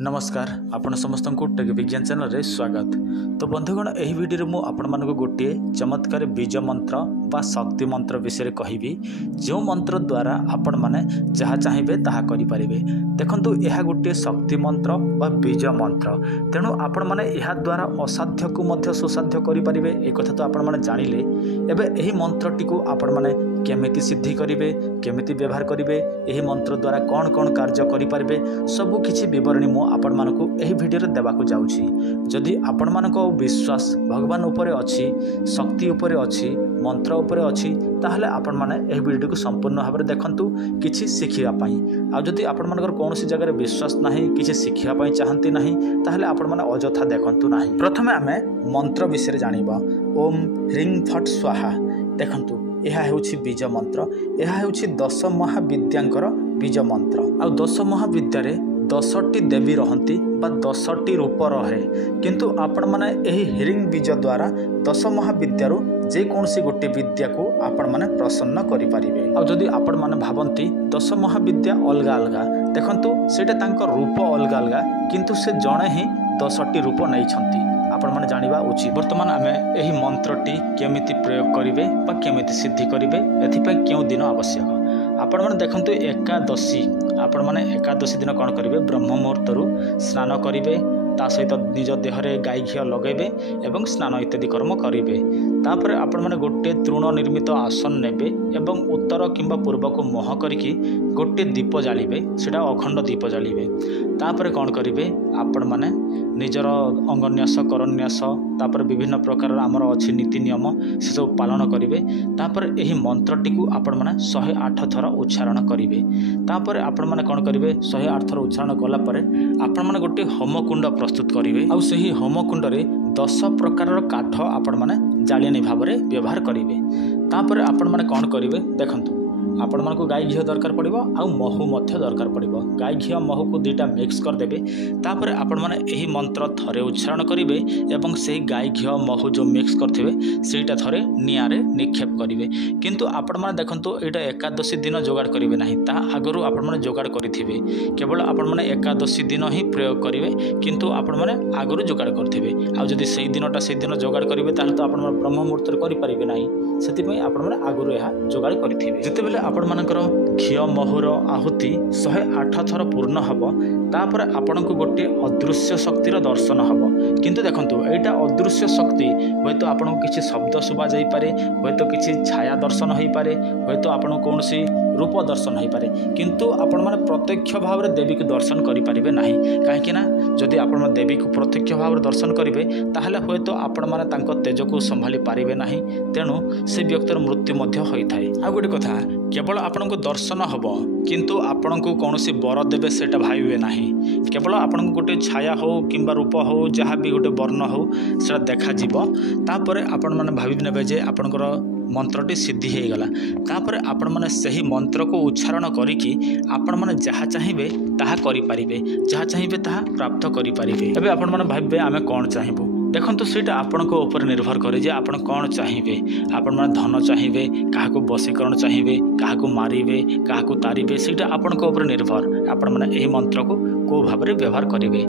नमस्कार आपण समस्त को टेक विज्ञान चैनल रे स्वागत। तो बंधुगण यही वीडियो मु आपण मानक गोटे चमत्कार बीज मंत्र बा शक्ति मंत्र विषय कहबी जो मंत्र द्वारा आपण माने जहाँ चाहिए ताहा करि परिबे। देखंतु यह गोटे शक्ति मंत्र बा बीज मंत्र तेणु आपण माने यह द्वारा असाध्य को मध्य सुसाध्य करि परिबे। ए कथा तो आपण माने जानिले। एबे एही मंत्रटी को आपण माने केमिति सिद्धि करिवे, केमिति व्यवहार करिवे, एही मंत्र द्वारा कौन कौन कार्य करि परिबे सबु किछि विवरणी मु आपण मानकु एही वीडियो रे देबाकु जाउछि। जदि आपण मानको विश्वास भगवान उपरे अछि, शक्ति उपरे अछि, मंत्र उपरे अछि ताहले आपण माने एही वीडियो को संपूर्ण भाव में देखंतु किछि सिखिया पई। आ जदि आपण मानकर कोनोसी जगह रे विश्वास नाही, किछि सिखिया पई चाहंती नाही ताहले आपण माने अजथा देखंतु नाही। प्रथमे आमे मंत्र विषय जानिबा। ओम ह्रीं फट स्वाहा। देखंतु यह हेउछि बीज मंत्र। यह हेउछि 10 महाविद्यांकर बीज मंत्र। आ 10 महाविद्यारे 10टी देवी रहंती बा 10टी रूप रहे, किंतु आपण माने एही ह्रीं बीज द्वारा 10 महाविद्यारू जे कौनसी गोटे विद्या को आपण माने प्रसन्न करि परिबे। आ जदि आपण माने भाबंती 10 महाविद्या अलगा अलगा, देखंतु सेटा तांको रूप अलगा अलगा, किंतु से जणे ही 10टी रूप नै छंती। आपण माने जानिबा उचित। वर्तमान आमे एही मंत्रटी केमिति प्रयोग करिवे बा केमिति सिद्धि करिवे, एथि पय केउ दिन आवश्यक। आपण माने देखंतु एकादशी, आपण माने एकादशी दिन कौन करिवे, ब्रह्म मुहूर्तरू स्नान करिवे, ता सहित निज देहरे गाई घी लगेबे एवं स्नान इत्यादि कर्म करिवे। तापर आपण माने गोटे तृण निर्मित आसन नेबे एवं उत्तर किंबा पूर्व को मुह करिकी गोटे दीप जालिबे, सेटा अखंड दीप जालिबे। तापर कौन करिवे, आपण माने निजर अंगन्यास करन्यास तापर विभिन्न प्रकार आमर अच्छी नीति नियम से सब पालन करिवे। तापर एही मंत्रटी को आपण माने 108 थर उच्चारण करिवे। तापर आपण माने कौन करिवे, 108 थर उच्चारण कला परे आपण माने गोटे होमकुंड प्रस्तुत करिवे। आ सेही होमकुंड रे 10 प्रकार काठ आपण माने जालिनी भाव में व्यवहार करिवे। तापर आपण माने कौन करिवे, देखंतु आपण मानक गाई घी दरकार पड़िबो आ महू मध्य दरकार पड़िबो। गाई घी महू को दुईटा मिक्स कर देबे। तापर आपण माने एही मंत्र थरे उच्चारण करिवे एवं सेही गाई घी महू जो मिक्स करथिबे सेटा थरे नियारे निक्षेप करिवे। किंतु आपण माने देखंतु एटा एकादशी दिन जोगाड़ करिवे नाही, ता आगरु आपण माने जोगाड़ करिथिबे। केवल आपण माने एकादशी दिन ही प्रयोग करिवे, किंतु आपण माने आगरु जोगाड़ करथिबे। आ जदि सेही दिनटा सेही दिन जोगाड़ करिवे ताहले तो आपण माने ब्रह्म मुहूर्त करि परिबे नाही। सेति पई आपण माने आगरु एहा जोगाड़ करिथिबे। जते बेले आपण मानकर घी महूर आहुति 108 थर पूर्ण हब, तापर आपण को गोटे अदृश्य शक्तिर दर्शन हब। किंतु देखंतु एटा अदृश्य शक्ति होय तो आपण को किछि शब्द सुबा जाई पारे, होय तो किछि छाया दर्शन होई पारे, होय तो आपण को कोनसी रूप दर्शन होई पारे, किंतु आपण माने प्रत्यक्ष भाव रे देवी को दर्शन करि परिबे नाही। काहे कि ना जदि आपण माने देवी को प्रत्यक्ष भाव रे दर्शन करिवे ताहले होय तो आपण माने तांको तेज को संभाली पारिबे नाही, तेणु से व्यक्तिर मृत्यु मध्य होई थाए। आ गोटे कथा, केवल आपण को दर्शन हब किंतु आपण को कौनसी बर देवे सेटा भाविबे नाही। केवल आपण को गोटे छाया हो किंबा रूप हो जहाँ भी गोटे वर्ण हो सेटा देखा जीवो। तापर आपण माने भाबि नेबे जे आपणकर मंत्रटी सिद्धि हो गला। तापर आपण माने सही मंत्र को उच्चारण करिकी आपण माने जहाँ चाहिए ताहा करि परिबे, जहाँ चाहिए ताहा प्राप्त करि परिबे। एबे आपण माने भाबबे आमे कोन चाहिबो। देखंतु सेटा आपणको ऊपर निर्भर करे जे आपण कौन चाहिए। आपण माने धन चाहिए, काहाको बशीकरण चाहिए, काहाको मारिबे, काहाको तारिबे, सेटा आपणको ऊपर निर्भर। आपण माने एही मंत्र को भाव में व्यवहार करिवे।